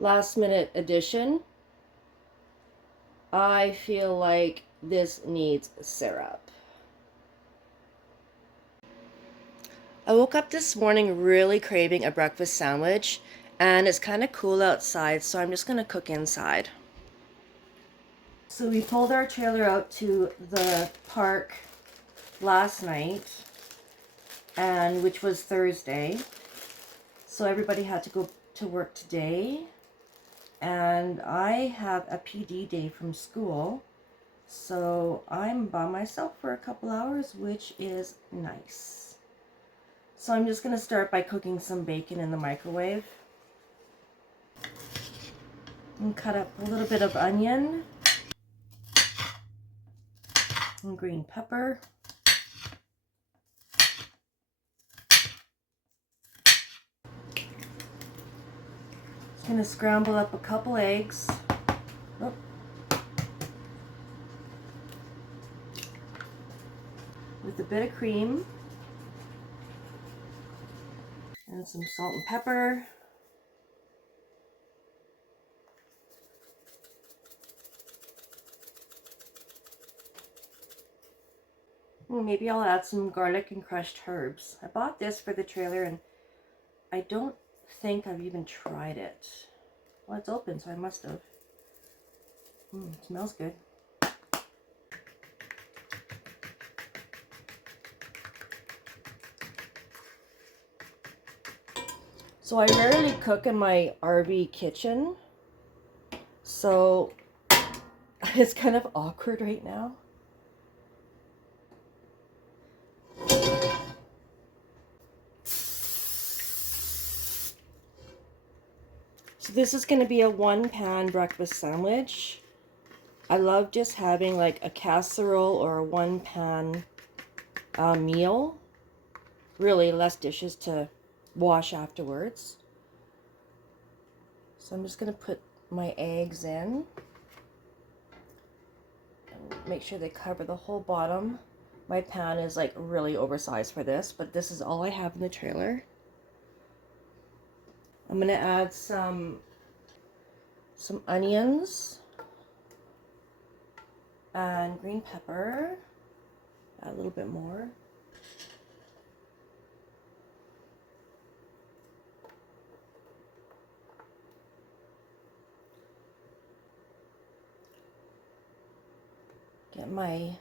last minute addition. I feel like this needs syrup. I woke up this morning really craving a breakfast sandwich, and it's kind of cool outside, so I'm just going to cook inside. So we pulled our trailer out to the park last night, and which was Thursday. So everybody had to go to work today, and I have a PD day from school. So I'm by myself for a couple hours, which is nice. So I'm just going to start by cooking some bacon in the microwave. And cut up a little bit of onion and green pepper. Just going to scramble up a couple eggs. Oh. With a bit of cream. And some salt and pepper. Maybe I'll add some garlic and crushed herbs. I bought this for the trailer and I don't think I've even tried it. Well, it's open, so I must have. It smells good. So I rarely cook in my RV kitchen, so it's kind of awkward right now. So this is going to be a one-pan breakfast sandwich. I love just having like a casserole or a one-pan meal. Really less dishes to wash afterwards. So I'm just going to put my eggs in. And make sure they cover the whole bottom. My pan is like really oversized for this, but this is all I have in the trailer. I'm going to add some onions and green pepper. Add a little bit more. Get my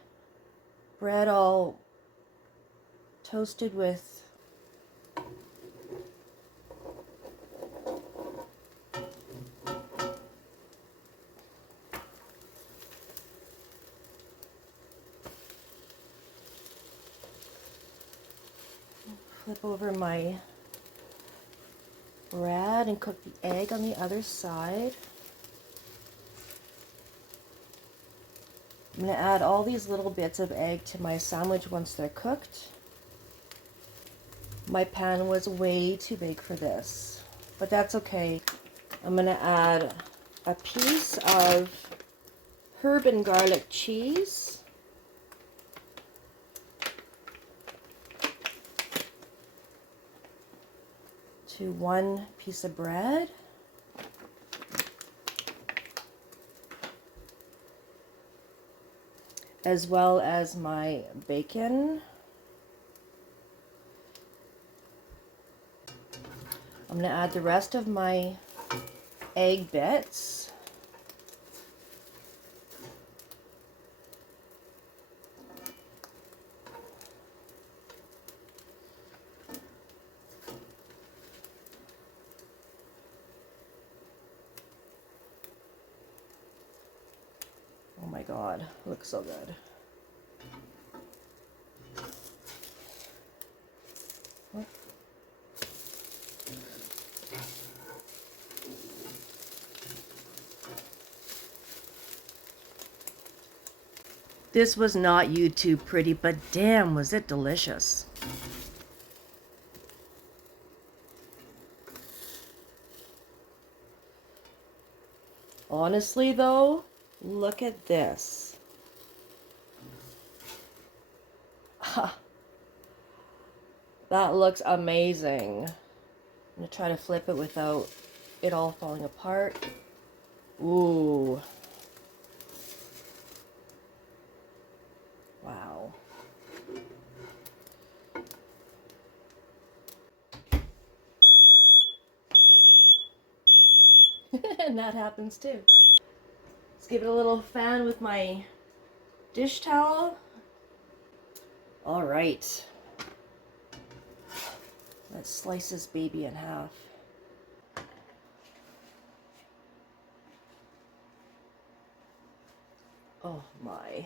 bread all toasted with flip over my bread and cook the egg on the other side. I'm going to add all these little bits of egg to my sandwich once they're cooked. My pan was way too big for this, but that's okay. I'm going to add a piece of herb and garlic cheese. To one piece of bread. As well as my bacon. I'm going to add the rest of my egg bits. Oh my God, it looks so good. This was not YouTube pretty, but damn, was it delicious. Honestly though, look at this. That looks amazing. I'm gonna try to flip it without it all falling apart. Ooh. Wow. And that happens too. Let's give it a little fan with my dish towel. All right. Let's slice this baby in half. Oh my.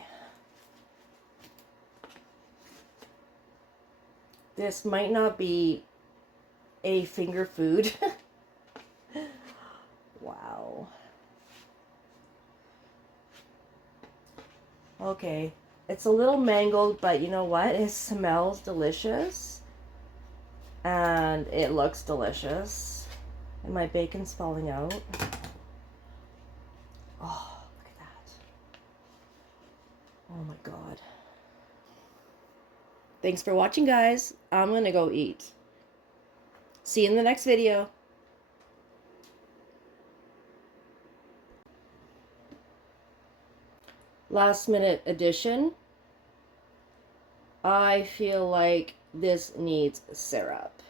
This might not be a finger food. Wow. Okay. It's a little mangled, but you know what? It smells delicious. And it looks delicious. And my bacon's falling out. Oh, look at that. Oh my God. Thanks for watching, guys. I'm gonna go eat. See you in the next video. Last minute addition. I feel like this needs syrup.